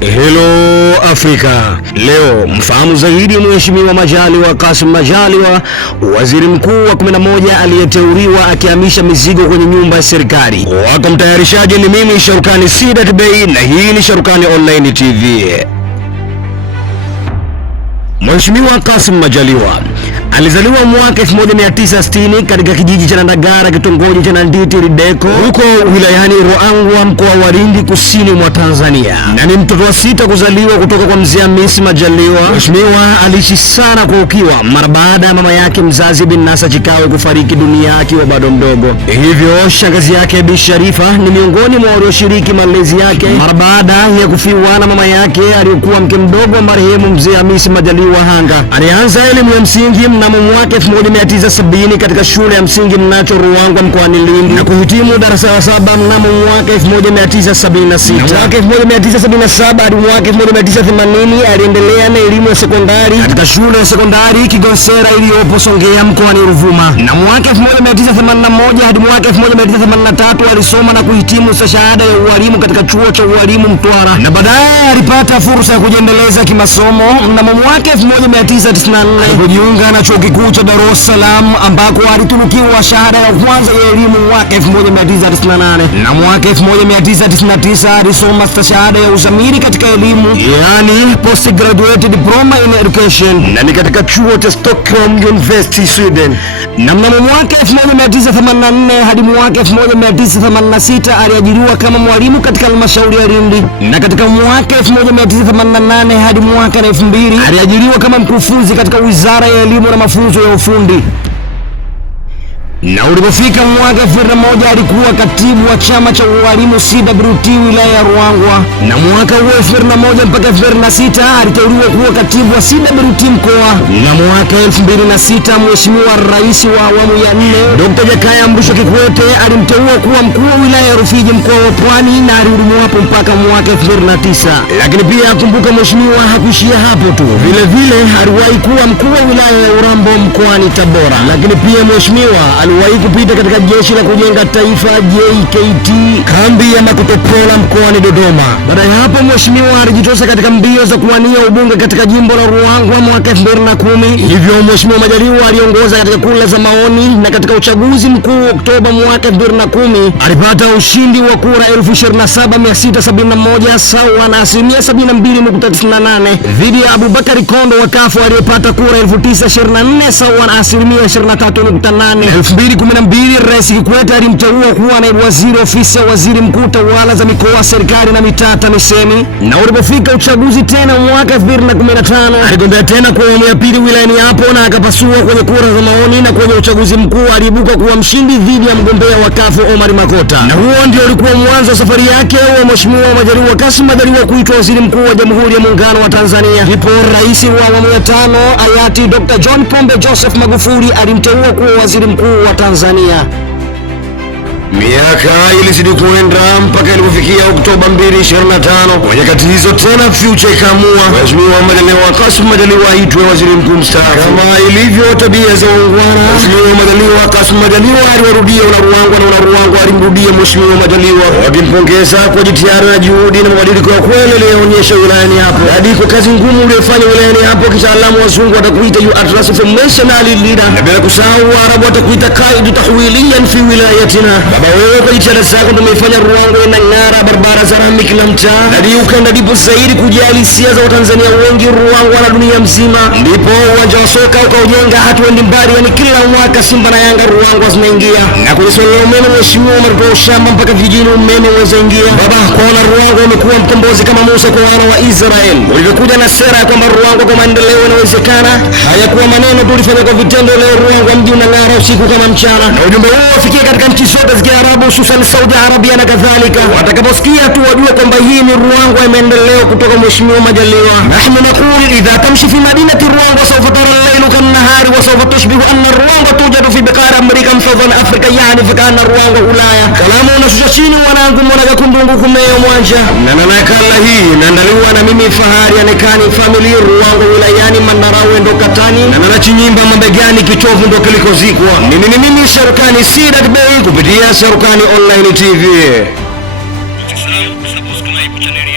Hello Afrika. Leo mfahamu zaidi Mheshimiwa Majaliwa Kassim Majaliwa, waziri mkuu wa 11 aliyeteuliwa akihamisha mizigo kwenye nyumba ya serikali. Wako mtayarishaji ni mimi Sharukani Sidat Bey, na hii ni Sharukani Online TV. Mheshimiwa Kassim Majaliwa alizaliwa mwaka 1960 katika kijiji cha Nandagara, kitongoji cha Nanditi Rideko, huko wilayani Ruangwa, mkoa wa Lindi, kusini mwa Tanzania, na ni mtoto wa 6 kuzaliwa kutoka kwa mzee Hamisi Majaliwa. Mheshimiwa aliishi sana kwa ukiwa mara baada ya mama yake mzazi Bi Nasa Chikawe kufariki dunia akiwa bado mdogo. Hivyo shangazi yake Bi Sharifa ni miongoni mwa walioshiriki malezi yake mara baada ya kufiwa na mama yake aliyokuwa mke mdogo wa marehemu mzee Hamisi Majaliwa Hanga. Alianza elimu ya msingi mnamo mwaka 1970 katika shule ya msingi Mnacho Ruangwa mkoani Lindi na kuhitimu darasa la 7 mnamo mwaka 1976. Na mwaka 1977 hadi mwaka 1980 aliendelea na elimu ya sekondari katika shule ya sekondari Kigonsera iliyopo Songea mkoani Ruvuma. Na mwaka 1981 hadi mwaka 1983 alisoma na kuhitimu stashahada ya ualimu katika chuo cha ualimu Mtwara, na baadaye alipata fursa ya kujiendeleza kimasomo mnamo mwaka 1994 alipojiunga na chuo kikuu cha Dar es Salaam ambako alitunukiwa shahada ya kwanza ya elimu mwaka 1998. Na mwaka 1999 alisoma stashahada ya uzamili katika elimu, yani postgraduate diploma in education, na ni katika chuo cha Stockholm University Sweden. Na mnamo mwaka 1984 hadi mwaka 1986 aliajiriwa kama mwalimu katika halmashauri ya Lindi, na katika mwaka 1988 hadi mwaka 2000 aliajiriwa kama mkufunzi katika Wizara ya Elimu na Mafunzo ya Ufundi. Na ulipofika mwaka 2001 alikuwa katibu wa chama cha ualimu CWT wilaya ya Ruangwa, na mwaka huo 2001 mpaka 2006 aliteuliwa kuwa katibu wa CWT mkoa. Na mwaka 2006 Mheshimiwa Rais wa awamu ya 4 Dr. Jakaya Mrisho Kikwete alimteua kuwa mkuu wa wilaya ya Rufiji mkoa wa Pwani, na alihudumu hapo mpaka mwaka 2009. Lakini pia kumbuka, Mheshimiwa hakuishia hapo tu, vile vile aliwahi kuwa mkuu wa wilaya ya Urambo mkoani Tabora. Lakini pia Mheshimiwa aliwahi kupita katika Jeshi la Kujenga Taifa JKT kambi ya Makutopola mkoani Dodoma. Baada ya hapo Mheshimiwa alijitosa katika mbio za kuwania ubunge katika jimbo la Ruangwa mwaka 2010. Hivyo Mheshimiwa Majaliwa aliongoza katika kura za maoni, na katika uchaguzi mkuu Oktoba mwaka 2010 alipata ushindi wa kura 27,671 sawa na 72.98 dhidi ya Abubakari Kondo wa Kafu aliyepata kura 9,024 sawa na 23.8. 2012 Rais Kikwete alimteua kuwa naibu waziri ofisi ya waziri mkuu tawala za mikoa, serikali na mitaa TAMISEMI. Na ulipofika uchaguzi tena mwaka 2015 aligombea tena kwa awamu ya pili wilayani hapo, na akapasua kwenye kura za maoni, na kwenye uchaguzi mkuu aliibuka kuwa mshindi dhidi ya mgombea wa Kafu Omar Makota. Na huo ndio ulikuwa mwanzo wa safari yake wa Mheshimiwa Majaliwa Kassim Majaliwa kuitwa waziri mkuu wa Jamhuri ya Muungano wa Tanzania. Ndipo rais wa awamu ya 5 hayati Dr. John Pombe Joseph Magufuli alimteua kuwa waziri mkuu wa Tanzania. Miaka ilizidi kuenda mpaka ilipofikia Oktoba 2025. Kwa nyakati hizo tena future ikaamua Mheshimiwa Majaliwa Kassim Majaliwa aitwe waziri mkuu mstaafu. Kama ilivyo tabia za ungwana, Mheshimiwa Majaliwa Kassim Majaliwa aliwarudia Wanaruangwa, na Wanaruangwa alimrudia Mheshimiwa Majaliwa wakimpongeza kwa jitihada na juhudi na mabadiliko ya kweli aliyoonyesha wilayani hapo, hadi kwa kazi ngumu uliyofanya wilayani hapo. Kitaalamu wazungu watakuita you are transformational leader, na bila kusahau Waarabu watakuita qaid tahwiliyan fi wilayatina. Baba wewe, kwa jitihada zako ndio umeifanya Ruangwa inang'ara, barabara za rami kila mtaa, na ukaenda ndipo zaidi kujali hisia za Watanzania wengi Ruangwa na dunia mzima. Ndipo uwanja wa soka ukaujenga hatuendi mbali, yani kila mwaka Simba na Yanga Ruangwa zinaingia. Na kwenye swala la umeme, Mheshimiwa umetoa shamba mpaka vijijini umeme uweze ingia. Baba, kwaona Ruangwa umekuwa mkombozi kama Musa kwa wana wa Israeli. Ulivyokuja na sera ya kwamba Ruangwa kwa maendeleo inawezekana, hayakuwa maneno tu, ulifanya kwa vitendo. Leo Ruangwa mji unang'ara usiku kama mchana, na ujumbe huo ufikie katika nchi zote za Kiarabu, hususan Saudi Arabia na kadhalika. Watakaposikia tu wajue kwamba hii ni Ruangwa imeendelea kutoka Mheshimiwa Majaliwa. Nahnu naqul idha tamshi fi madinati Ruangwa sawfa tara al-laylu kan-nahari wa sawfa tushbihu anna Ruangwa tujadu fi biqari Amerika Southern Africa, yani fakana Ruangwa Ulaya. Kalamu unashusha chini wanangu, mwana kundungu kumeo mwanja. Na nakala hii naandaliwa na mimi Fahari Anekani family Ruangwa wilayani Mandarawe ndo Katani, na Chinyimba Mabegani kitovu ndo kilikozikwa. Mimi Sharukani Sidat Bey kupitia Sharukani Online TV. Subscribe channel